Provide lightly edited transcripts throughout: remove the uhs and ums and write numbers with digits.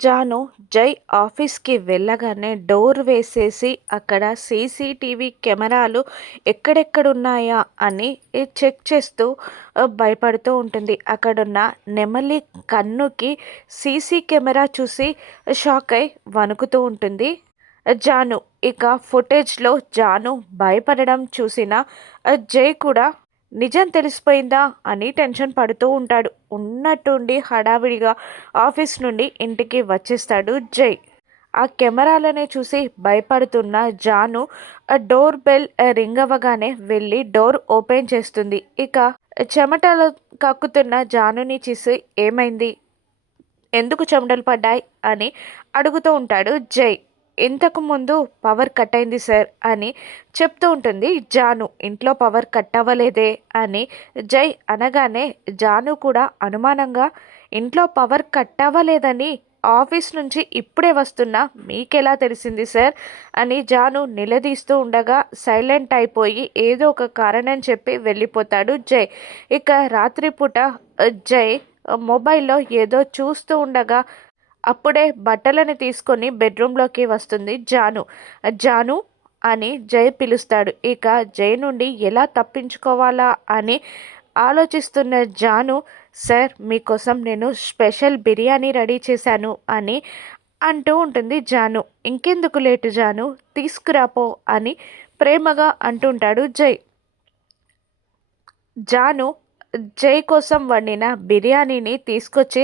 జాను జై ఆఫీస్‌కి వెళ్ళగానే డోర్ వేసేసి అక్కడ సీసీటీవీ కెమెరాలు ఎక్కడెక్కడున్నాయా అని చెక్ చేస్తూ భయపడుతూ ఉంటుంది. అక్కడున్న నెమలి కన్నుకి సీసీ కెమెరా చూసి షాక్ అయి వణుకుతూ ఉంటుంది. జాను ఇక ఫుటేజ్‌లో జాను భయపడడం చూసిన జై కూడా నిజం తెలిసిపోయిందా అని టెన్షన్ పడుతూ ఉంటాడు. ఉన్నట్టుండి హడావిడిగా ఆఫీస్ నుండి ఇంటికి వచ్చేస్తాడు జై. ఆ కెమెరాలనే చూసి భయపడుతున్న జాను డోర్ బెల్ రింగ్ అవ్వగానే వెళ్ళి డోర్ ఓపెన్ చేస్తుంది. ఇక చెమటలు కక్కుతున్న జానుని చూసి ఏమైంది, ఎందుకు చెమటలు పడ్డాయి అని అడుగుతూ ఉంటాడు జై. ఇంతకు ముందు పవర్ కట్ అయింది సార్ అని చెప్తూ ఉంటుంది జాను. ఇంట్లో పవర్ కట్ అవ్వలేదే అని జై అనగానే జాను కూడా అనుమానంగా, ఇంట్లో పవర్ కట్ అవ్వలేదని ఆఫీస్ నుంచి ఇప్పుడే వస్తున్నా మీకెలా తెలిసింది సార్ అని జాను నిలదీస్తూ ఉండగా సైలెంట్ అయిపోయి ఏదో ఒక కారణం చెప్పి వెళ్ళిపోతాడు జై. ఇక రాత్రిపూట జై మొబైల్‌లో ఏదో చూస్తూ ఉండగా అప్పుడే బట్టలని తీసుకొని బెడ్రూమ్‌లోకి వస్తుంది జాను. జాను అని జై పిలుస్తాడు. ఇక జై నుండి ఎలా తప్పించుకోవాలా అని ఆలోచిస్తున్న జాను, సార్ మీకోసం నేను స్పెషల్ బిర్యానీ రెడీ చేశాను అని అంటూ ఉంటుంది జాను. ఇంకెందుకు లేటు జాను, తీసుకురాపో అని ప్రేమగా అంటుంటాడు జై. జాను జై కోసం వండిన బిర్యానీని తీసుకొచ్చి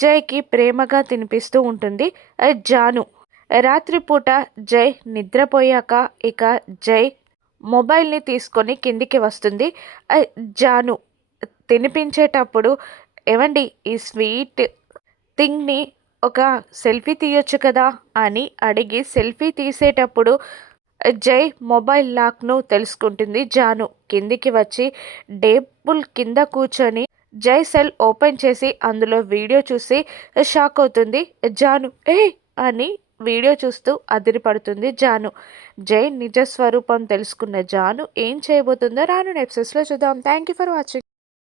జైకి ప్రేమగా తినిపిస్తూ ఉంటుంది జాను. రాత్రిపూట జై నిద్రపోయాక ఇక జై మొబైల్ని తీసుకొని కిందికి వస్తుంది జాను. తినిపించేటప్పుడు, ఏవండి ఈ స్వీట్ థింగ్ని ఒక సెల్ఫీ తీయొచ్చు కదా అని అడిగి సెల్ఫీ తీసేటప్పుడు జై మొబైల్ లాక్ను తెలుసుకుంటుంది జాను. కిందికి వచ్చి టేబుల్ కింద కూర్చొని జై సెల్ ఓపెన్ చేసి అందులో వీడియో చూసి షాక్ అవుతుంది జాను. ఏ అని వీడియో చూస్తూ అదిరిపడుతుంది జాను. జై నిజ స్వరూపం తెలుసుకున్న జాను ఏం చేయబోతుందో రాను ఎపిసోడ్స్లో చూద్దాం. Thank you for watching.